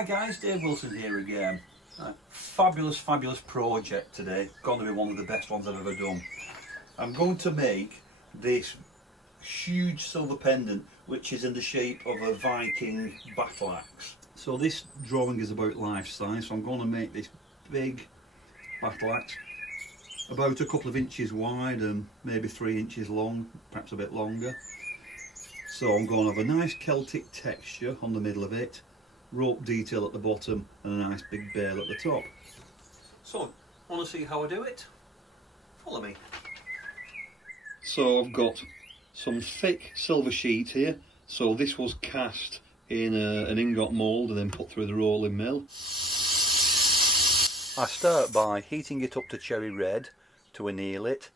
Hi guys, Dave Wilson here again. Fabulous project today. Going to be one of the best ones I've ever done. I'm going to make this huge silver pendant which is in the shape of a Viking battle axe. So this drawing is about life size, so I'm going to make this big battle axe about a couple of inches wide and maybe 3 inches long, perhaps a bit longer. So I'm going to have a nice Celtic texture on the middle of it, rope detail at the bottom and a nice big bale at the top. So, want to see how I do it? Follow me. So I've got some thick silver sheet here. So this was cast in an ingot mould and then put through the rolling mill. I start by heating it up to cherry red to anneal it,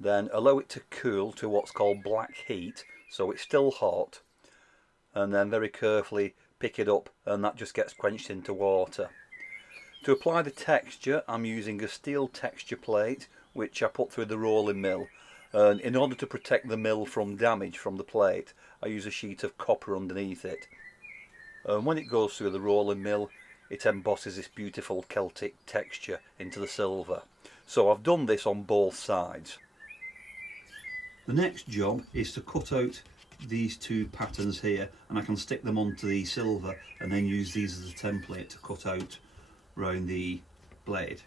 then allow it to cool to what's called black heat, so it's still hot, and then very carefully pick it up and that just gets quenched into water. To apply the texture, I'm using a steel texture plate which I put through the rolling mill, and in order to protect the mill from damage from the plate I use a sheet of copper underneath it, and when it goes through the rolling mill it embosses this beautiful Celtic texture into the silver. So I've done this on both sides. The next job is to cut out these two patterns here, and I can stick them onto the silver and then use these as a template to cut out round the blade.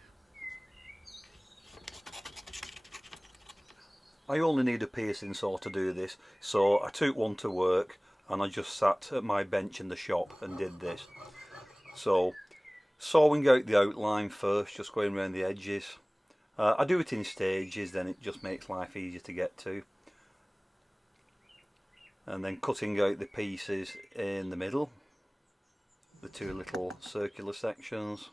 I only need a piercing saw to do this, so I took one to work and I just sat at my bench in the shop and did this. So sawing out the outline first, just going around the edges. I do it in stages, then it just makes life easier to get to. And then cutting out the pieces in the middle, the two little circular sections.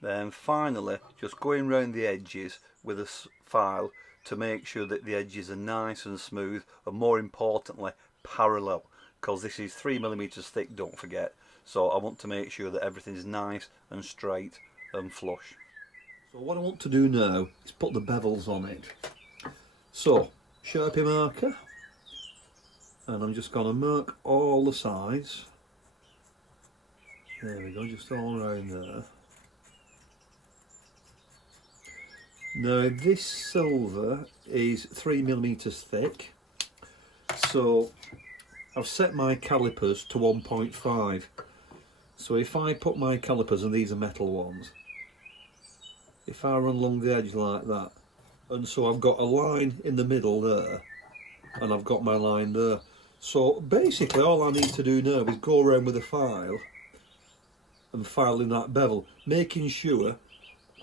Then finally just going round the edges with a file to make sure that the edges are nice and smooth, and more importantly parallel, because this is 3mm thick, don't forget, so I want to make sure that everything is nice and straight and flush. So what I want to do now is put the bevels on it. So, Sharpie marker, and I'm just going to mark all the sides. There we go, just all around there. Now this silver is 3mm thick, so I've set my calipers to 1.5. So if I put my calipers, and these are metal ones, if I run along the edge like that, and so I've got a line in the middle there, and I've got my line there. So basically all I need to do now is go around with a file and file in that bevel, making sure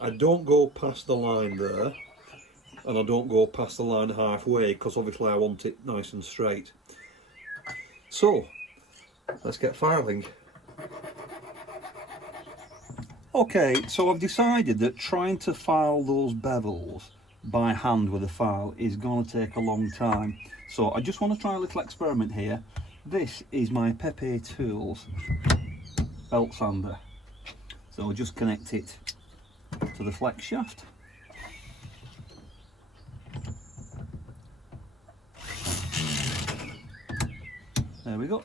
I don't go past the line there, and I don't go past the line halfway, because obviously I want it nice and straight. So let's get filing. Okay, so I've decided that trying to file those bevels by hand with a file is going to take a long time. So I just want to try a little experiment here. This is my Pepe Tools belt sander. So I'll just connect it to the flex shaft. There we go.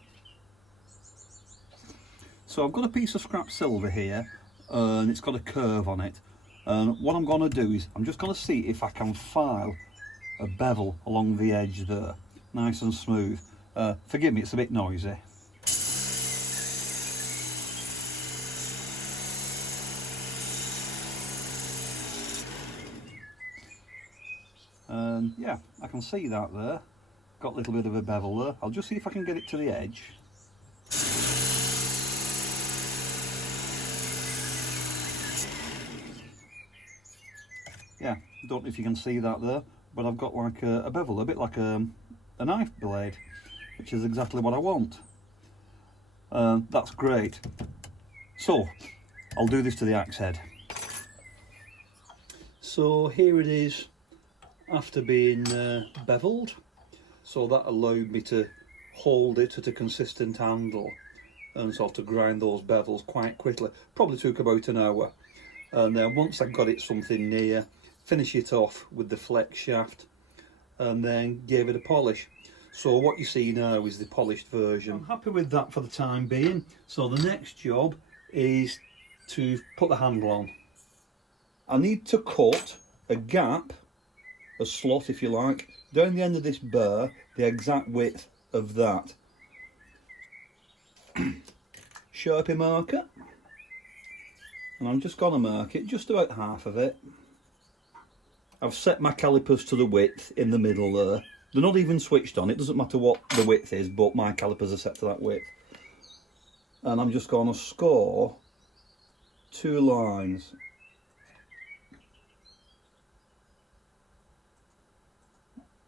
So I've got a piece of scrap silver here, and it's got a curve on it, and what I'm going to do is I'm just going to see if I can file a bevel along the edge there, nice and smooth. Forgive me, it's a bit noisy. And yeah, I can see that there, got a little bit of a bevel there. I'll just see if I can get it to the edge. Yeah, don't know if you can see that there, but I've got like a bevel, a bit like a knife blade, which is exactly what I want. That's great. So, I'll do this to the axe head. So here it is after being beveled. So that allowed me to hold it at a consistent angle and sort of grind those bevels quite quickly. Probably took about an hour. And then once I got it something near, finish it off with the flex shaft and then gave it a polish. So what you see now is the polished version. I'm happy with that for the time being. So the next job is to put the handle on. I need to cut a gap, a slot if you like, down the end of this burr, the exact width of that. Sharpie marker, and I'm just going to mark it, just about half of it. I've set my calipers to the width in the middle there. They're not even switched on, it doesn't matter what the width is, but my calipers are set to that width. And I'm just going to score 2 lines.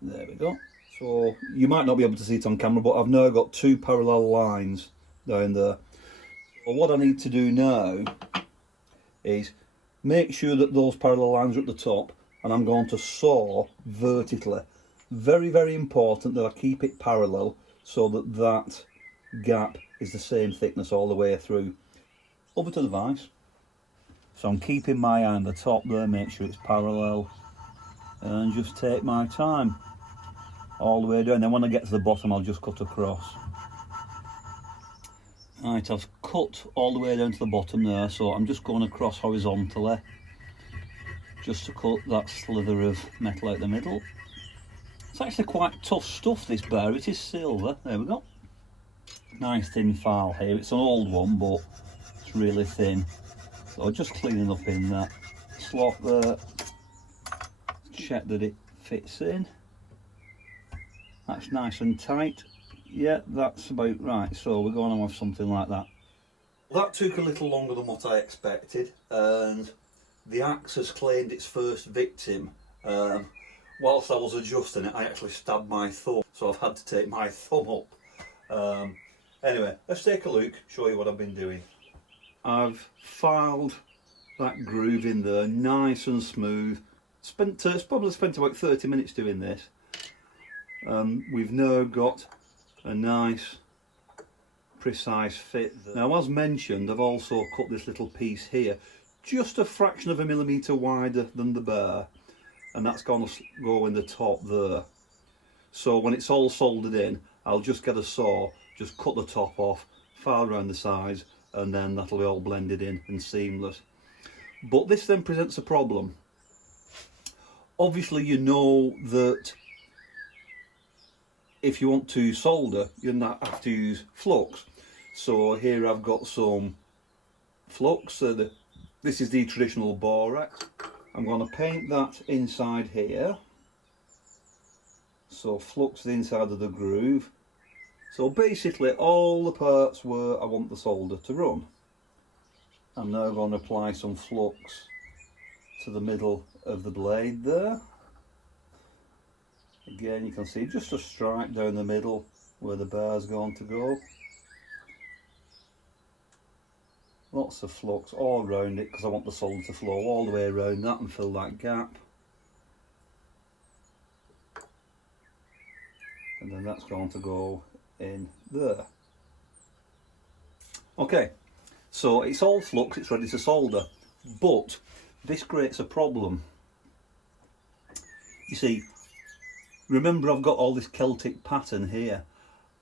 There we go. So you might not be able to see it on camera, but I've now got 2 parallel lines down there. So what I need to do now is make sure that those parallel lines are at the top, and I'm going to saw vertically. Very, very important that I keep it parallel so that that gap is the same thickness all the way through. Over to the vise. So I'm keeping my eye on the top there, make sure it's parallel, and just take my time all the way down. Then when I get to the bottom, I'll just cut across. Right, I've cut all the way down to the bottom there, so I'm just going across horizontally just to cut that slither of metal out the middle. It's actually quite tough stuff, this burr. It is silver. There we go. Nice thin file here. It's an old one, but it's really thin. So just cleaning up in that slot there. Check that it fits in. That's nice and tight. Yeah, that's about right. So we're going on with something like that. That took a little longer than what I expected, and the axe has claimed its first victim. Whilst I was adjusting it, I actually stabbed my thumb, so I've had to take my thumb up. Anyway, let's take a look, show you what I've been doing. I've filed that groove in there, nice and smooth. It's probably spent about 30 minutes doing this. We've now got a nice, precise fit there. Now, as mentioned, I've also cut this little piece here, just a fraction of a millimetre wider than the burr, and that's going to go in the top there. So when it's all soldered in, I'll just get a saw, just cut the top off, file around the sides, and then that'll be all blended in and seamless. But this then presents a problem. Obviously, you know that if you want to solder, you have to use flux. So here I've got some flux. This is the traditional borax. I'm going to paint that inside here. So flux the inside of the groove. So basically all the parts where I want the solder to run. I'm now going to apply some flux to the middle of the blade there. Again, you can see just a stripe down the middle where the bar's going to go. Lots of flux all around it because I want the solder to flow all the way around that and fill that gap. And then that's going to go in there. Okay, so it's all flux, it's ready to solder, but this creates a problem. You see, remember I've got all this Celtic pattern here.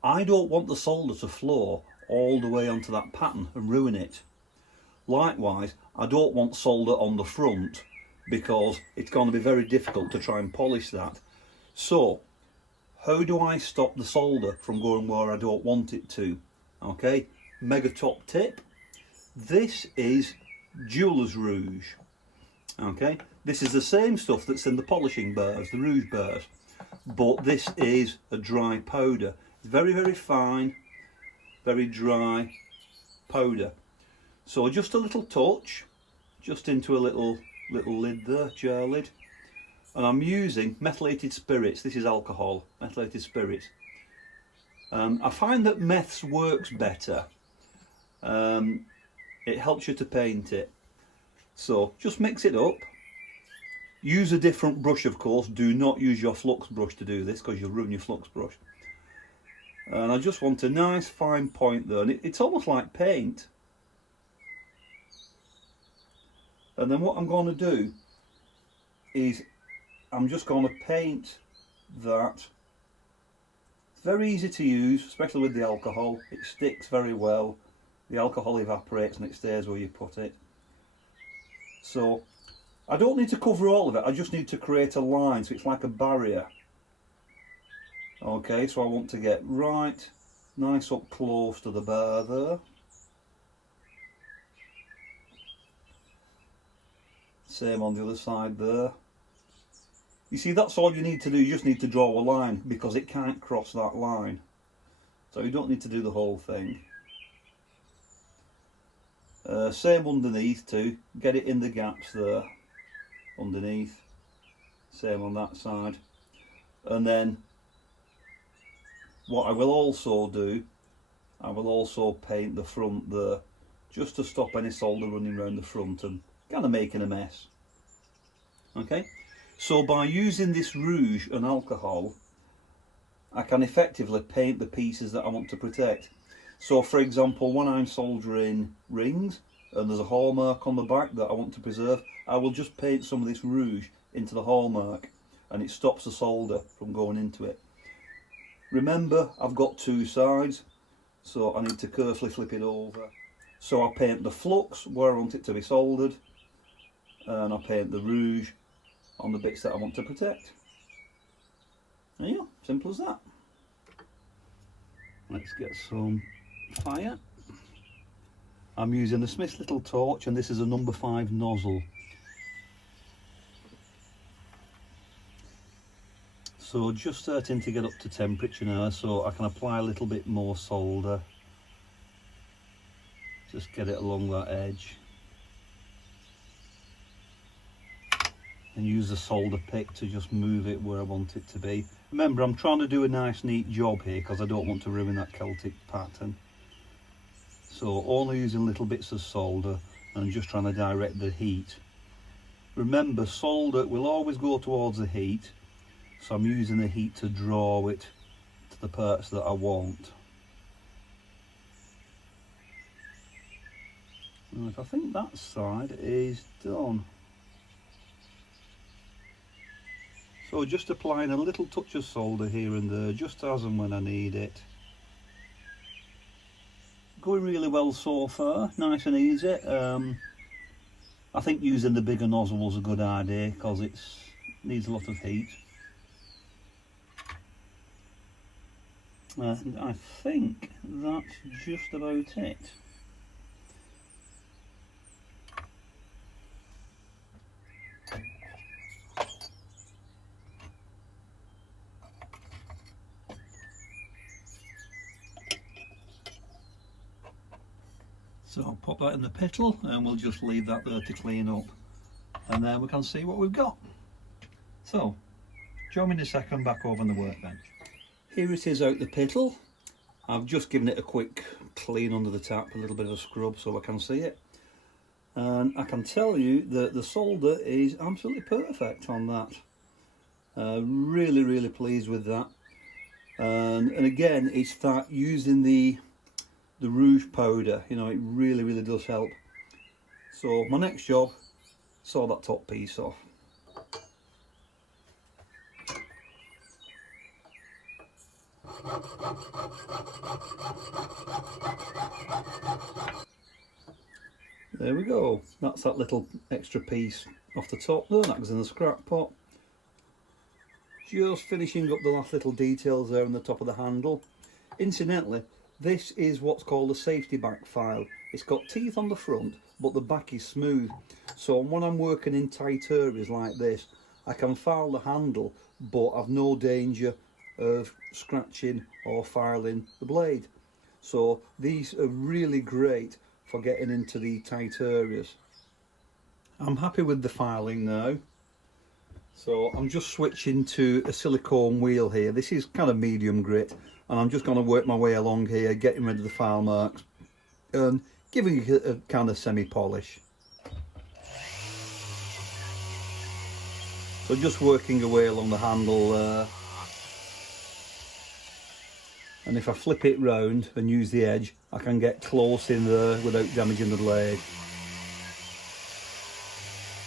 I don't want the solder to flow all the way onto that pattern and ruin it. Likewise, I don't want solder on the front because it's going to be very difficult to try and polish that. So, how do I stop the solder from going where I don't want it to? Okay, mega top tip. This is Jeweller's Rouge. Okay, this is the same stuff that's in the polishing burrs, the rouge burrs, but this is a dry powder. Very, very fine, very dry powder. So just a little touch, just into a little lid there, jar lid. And I'm using methylated spirits. This is alcohol, methylated spirits. I find that meths works better. It helps you to paint it. So just mix it up. Use a different brush, of course. Do not use your flux brush to do this because you'll ruin your flux brush. And I just want a nice fine point there. And it's almost like paint. And then what I'm going to do is I'm just going to paint that Very easy to use, especially with the alcohol. It sticks very well. The alcohol evaporates and it stays where you put it. So I don't need to cover all of it, I just need to create a line so it's like a barrier. Okay, so I want to get right nice up close to the bar there. Same on the other side there. You see, that's all you need to do, you just need to draw a line because it can't cross that line. So you don't need to do the whole thing. Same underneath too, get it in the gaps there, underneath. Same on that side. And then what I will also do, I will also paint the front there, just to stop any solder running around the front and kind of making a mess. Okay, so by using this rouge and alcohol, I can effectively paint the pieces that I want to protect. So for example, when I'm soldering rings and there's a hallmark on the back that I want to preserve, I will just paint some of this rouge into the hallmark and it stops the solder from going into it. Remember, I've got two sides, so I need to carefully flip it over. So I paint the flux where I want it to be soldered, and I paint the rouge on the bits that I want to protect. There you go, simple as that. Let's get some fire. I'm using a Smith's little torch, and this is a number 5 nozzle. So just starting to get up to temperature now, so I can apply a little bit more solder. Just get it along that edge. And use the solder pick to just move it where I want it to be. Remember, I'm trying to do a nice neat job here because I don't want to ruin that Celtic pattern. So only using little bits of solder and just trying to direct the heat. Remember, solder will always go towards the heat, so I'm using the heat to draw it to the parts that I want. Right, I think that side is done. So just applying a little touch of solder here and there, just as and when I need it. Going really well so far, nice and easy. I think using the bigger nozzle was a good idea because it needs a lot of heat. And I think that's just about it. So I'll pop that in the piddle and we'll just leave that there to clean up, and then we can see what we've got. So join me in a second back over on the workbench. Here it is out the piddle. I've just given it a quick clean under the tap, a little bit of a scrub so I can see it, and I can tell you that the solder is absolutely perfect on that. Really pleased with that. And again, it's that using the rouge powder, you know, it really does help. So my next job, saw that top piece off. There we go, that's that little extra piece off the top there, that goes in the scrap pot. Just finishing up the last little details there on the top of the handle. Incidentally, this is what's called a safety back file. It's got teeth on the front, but the back is smooth. So when I'm working in tight areas like this, I can file the handle, but I've no danger of scratching or filing the blade. So these are really great for getting into the tight areas. I'm happy with the filing now. So I'm just switching to a silicone wheel here. This is kind of medium grit, and I'm just going to work my way along here, getting rid of the file marks and giving it a kind of semi-polish. So just working away along the handle there. And if I flip it round and use the edge, I can get close in there without damaging the blade.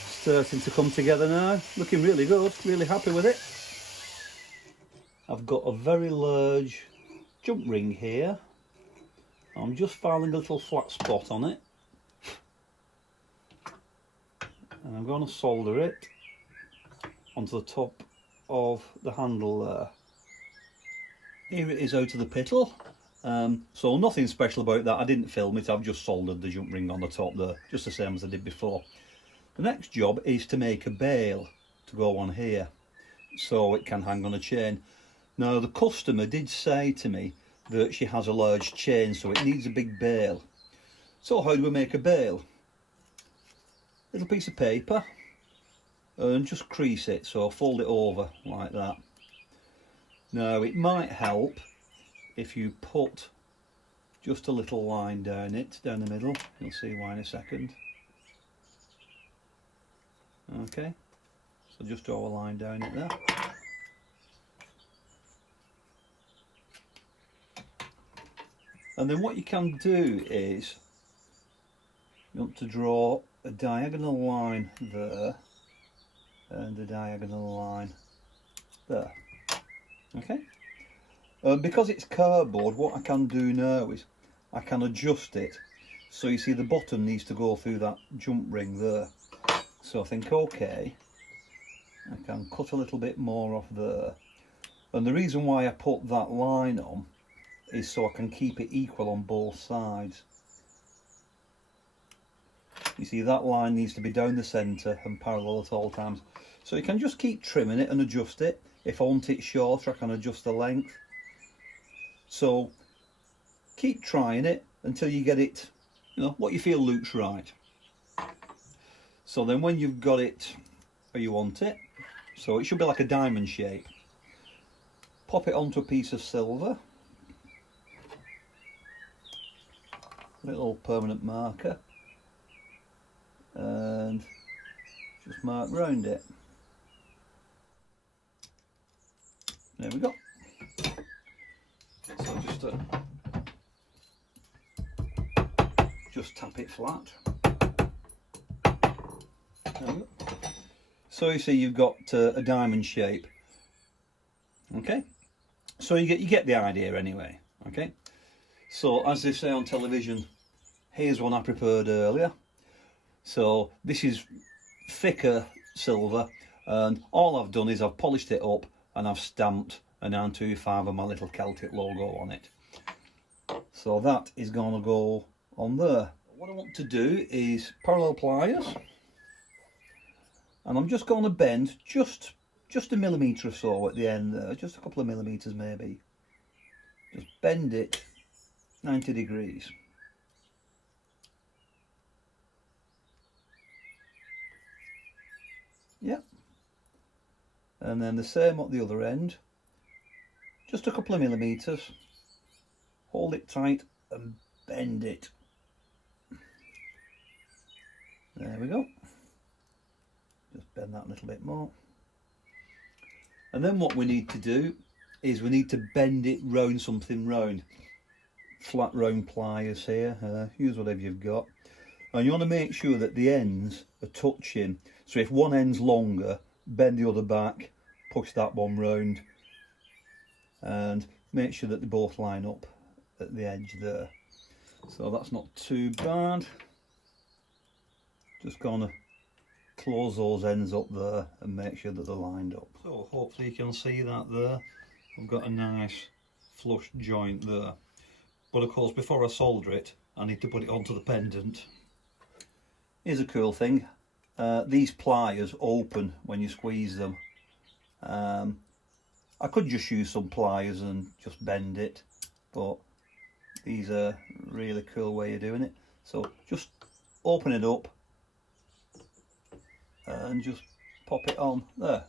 Starting to come together now, looking really good, really happy with it. I've got a very large jump ring here. I'm just filing a little flat spot on it, and I'm going to solder it onto the top of the handle there. Here it is out of the pittle. So nothing special about that. I didn't film it, I've just soldered the jump ring on the top there, just the same as I did before. The next job is to make a bail to go on here so it can hang on a chain. Now the customer did say to me that she has a large chain, so it needs a big bail. So how do we make a bail? Little piece of paper and just crease it, so fold it over like that. Now it might help if you put just a little line down the middle. You'll see why in a second. Okay, so just draw a line down it there. And then what you can do is, you want to draw a diagonal line there and a diagonal line there. Okay. Because it's cardboard, what I can do now is I can adjust it. So you see the bottom needs to go through that jump ring there. So I think, okay, I can cut a little bit more off there. And the reason why I put that line on is so I can keep it equal on both sides. You see that line needs to be down the centre and parallel at all times. So you can just keep trimming it and adjust it. If I want it shorter, I can adjust the length. So keep trying it until you get it, you know, what you feel looks right. So then when you've got it where you want it, so it should be like a diamond shape, pop it onto a piece of silver, little permanent marker, and just mark round it. There we go. So just tap it flat. There we go. So you see you've got a diamond shape. Okay, so you get the idea anyway. Okay, so as they say on television, here's one I prepared earlier. So this is thicker silver, and all I've done is I've polished it up and I've stamped a 925 and my little Celtic logo on it. So that is going to go on there. What I want to do is parallel pliers, and I'm just going to bend just a millimetre or so at the end there, just a couple of millimetres maybe. Just bend it 90 degrees. Yep. And then the same at the other end, just a couple of millimetres. Hold it tight and bend it. There we go. Just bend that a little bit more. And then what we need to do is we need to bend it round something round. Flat round pliers here, use whatever you've got. And you want to make sure that the ends are touching. So if one end's longer, bend the other back, push that one round, and make sure that they both line up at the edge there. So that's not too bad. Just gonna close those ends up there and make sure that they're lined up. So hopefully you can see that there. I've got a nice flush joint there. But of course, before I solder it, I need to put it onto the pendant. Here's a cool thing. These pliers open when you squeeze them. I could just use some pliers and just bend it, but these are a really cool way of doing it. So just open it up and just pop it on there.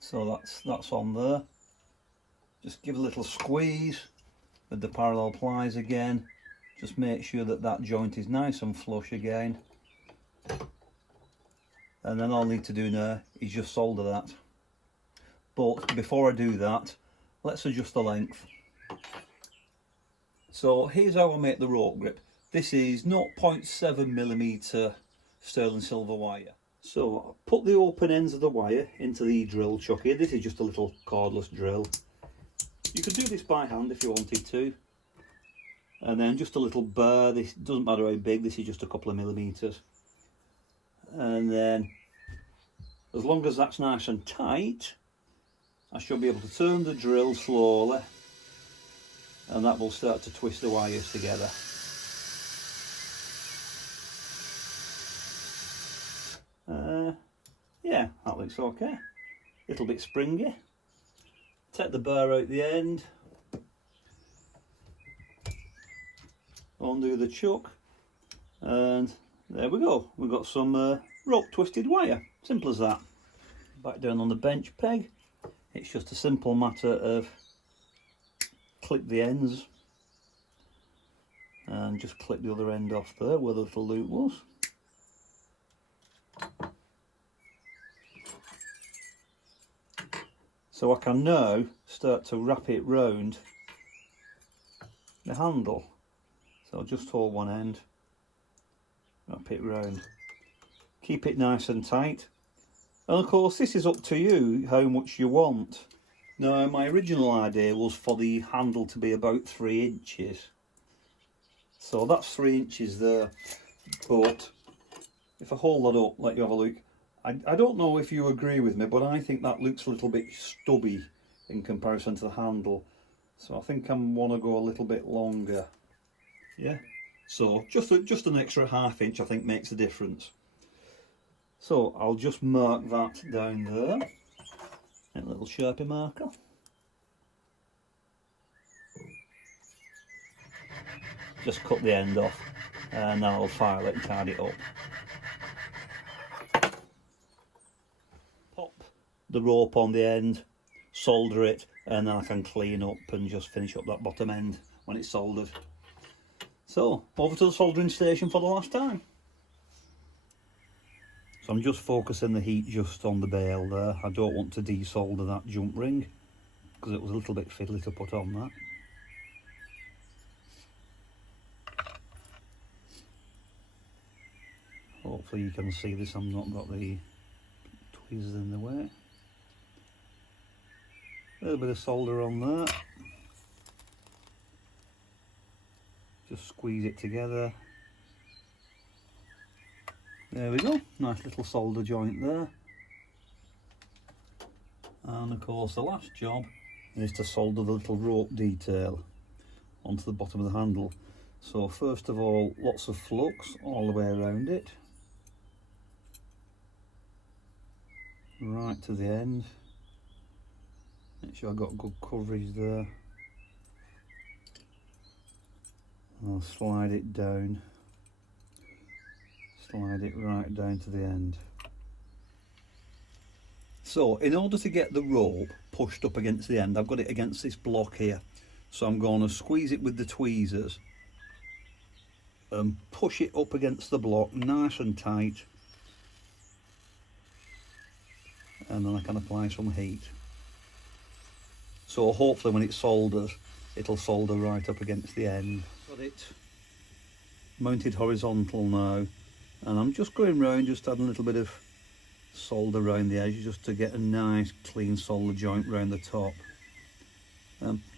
So that's on there. Just give a little squeeze with the parallel pliers again. Just make sure that that joint is nice and flush again. And then all I need to do now is just solder that. But before I do that, let's adjust the length. So here's how I make the rope grip. This is 0.7mm sterling silver wire. So put the open ends of the wire into the drill chuck here. This is just a little cordless drill. You could do this by hand if you wanted to. And then just a little burr. This doesn't matter how big, this is just a couple of millimeters. And then as long as that's nice and tight, I should be able to turn the drill slowly, and that will start to twist the wires together. Yeah, that looks okay. Little bit springy. Take the burr out the end, undo the chuck, and there we go. We've got some rope twisted wire. Simple as that. Back down on the bench peg. It's just a simple matter of clip the ends and just clip the other end off there where the little loop was. So I can now start to wrap it round the handle. So I'll just hold one end, wrap it round. Keep it nice and tight. And of course this is up to you how much you want. Now my original idea was for the handle to be about 3 inches. So that's 3 inches there. But if I hold that up, let you have a look. I don't know if you agree with me, but I think that looks a little bit stubby in comparison to the handle. So I think I want to go a little bit longer. Yeah. So just an extra ½ inch I think makes a difference. So I'll just mark that down there. A little Sharpie marker. Just cut the end off and then I'll file it and tidy it up. Pop the rope on the end, solder it, and then I can clean up and just finish up that bottom end when it's soldered. So over to the soldering station for the last time. So I'm just focusing the heat just on the bail there. I don't want to desolder that jump ring because it was a little bit fiddly to put on that. Hopefully you can see this, I've not got the tweezers in the way. A little bit of solder on there. Just squeeze it together. There we go, nice little solder joint there. And of course the last job is to solder the little rope detail onto the bottom of the handle. So first of all, lots of flux all the way around it. Right to the end. Make sure I've got good coverage there. I'll slide it down. Slide it right down to the end. So in order to get the rope pushed up against the end, I've got it against this block here. So I'm going to squeeze it with the tweezers and push it up against the block nice and tight. And then I can apply some heat. So hopefully when it solders, it'll solder right up against the end. Got it mounted horizontal now, and I'm just going round, just adding a little bit of solder around the edge just to get a nice clean solder joint round the top.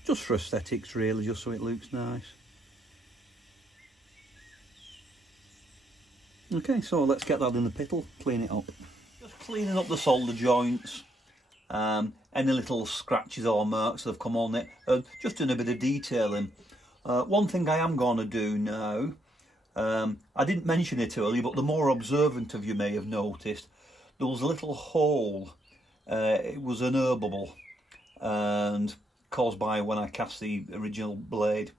Just for aesthetics really, just so it looks nice. Okay, so let's get that in the piddle, clean it up. Just cleaning up the solder joints, any little scratches or marks that have come on it, just doing a bit of detailing. One thing I am going to do now, I didn't mention it earlier, but the more observant of you may have noticed, there was a little hole. It was an air bubble, and caused by when I cast the original blade,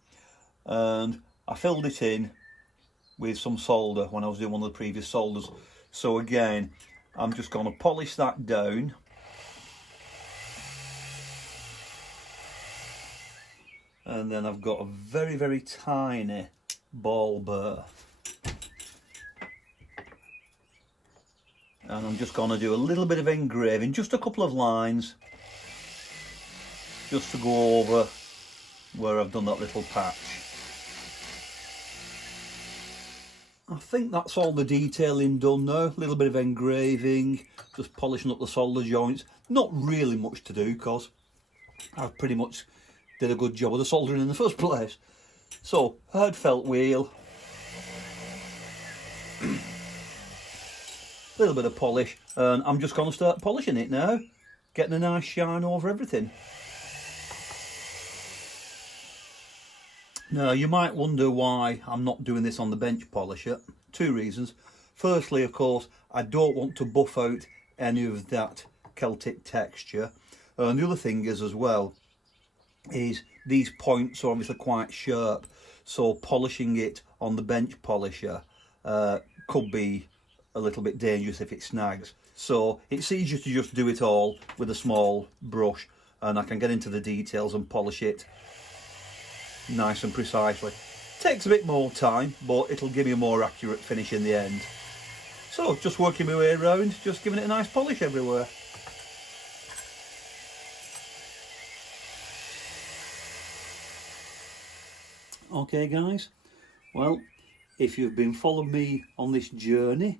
and I filled it in with some solder when I was doing one of the previous solders. So again, I'm just going to polish that down. And then I've got a very, very tiny ball burr. And I'm just going to do a little bit of engraving, just a couple of lines, just to go over where I've done that little patch. I think that's all the detailing done now. A little bit of engraving, just polishing up the solder joints. Not really much to do because I've pretty much did a good job of the soldering in the first place. So, hard felt wheel, a little bit of polish, and I'm just going to start polishing it now, getting a nice shine over everything. Now, you might wonder why I'm not doing this on the bench polisher. Two reasons. Firstly, of course, I don't want to buff out any of that Celtic texture. And the other thing is as well, is these points are obviously quite sharp, so polishing it on the bench polisher could be a little bit dangerous if it snags. So it's easier to just do it all with a small brush, and I can get into the details and polish it nice and precisely. Takes a bit more time, but it'll give you a more accurate finish in the end. So just working my way around, just giving it a nice polish everywhere. Okay guys, well, if you've been following me on this journey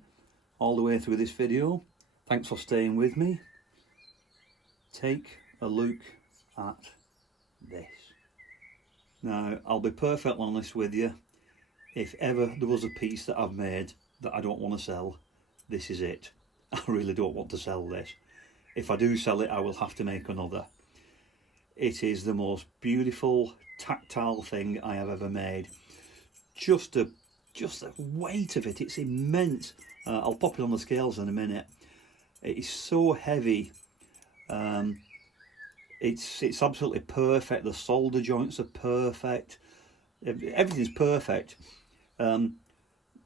all the way through this video, thanks for staying with me. Take a look at this. Now, I'll be perfectly honest with you, if ever there was a piece that I've made that I don't want to sell, this is it. I really don't want to sell this. If I do sell it, I will have to make another. It is the most beautiful tactile thing I have ever made. Just the weight of it, it's immense. I'll pop it on the scales in a minute. It is so heavy. It's absolutely perfect. The solder joints are perfect. Everything's perfect.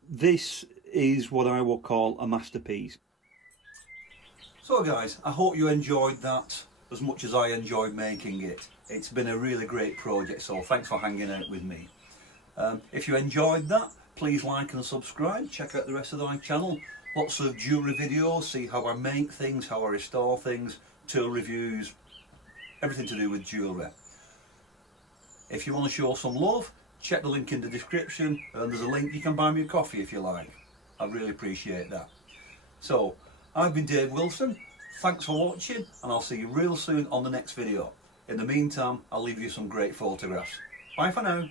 This is what I will call a masterpiece. So guys, I hope you enjoyed that as much as I enjoyed making it. It's been a really great project, so thanks for hanging out with me. If you enjoyed that, please like and subscribe. Check out the rest of my channel. Lots of jewellery videos, see how I make things, how I restore things, tool reviews, everything to do with jewellery. If you want to show some love, check the link in the description, and there's a link you can buy me a coffee if you like. I really appreciate that. So, I've been Dave Wilson. Thanks for watching, and I'll see you real soon on the next video. In the meantime, I'll leave you some great photographs. Bye for now.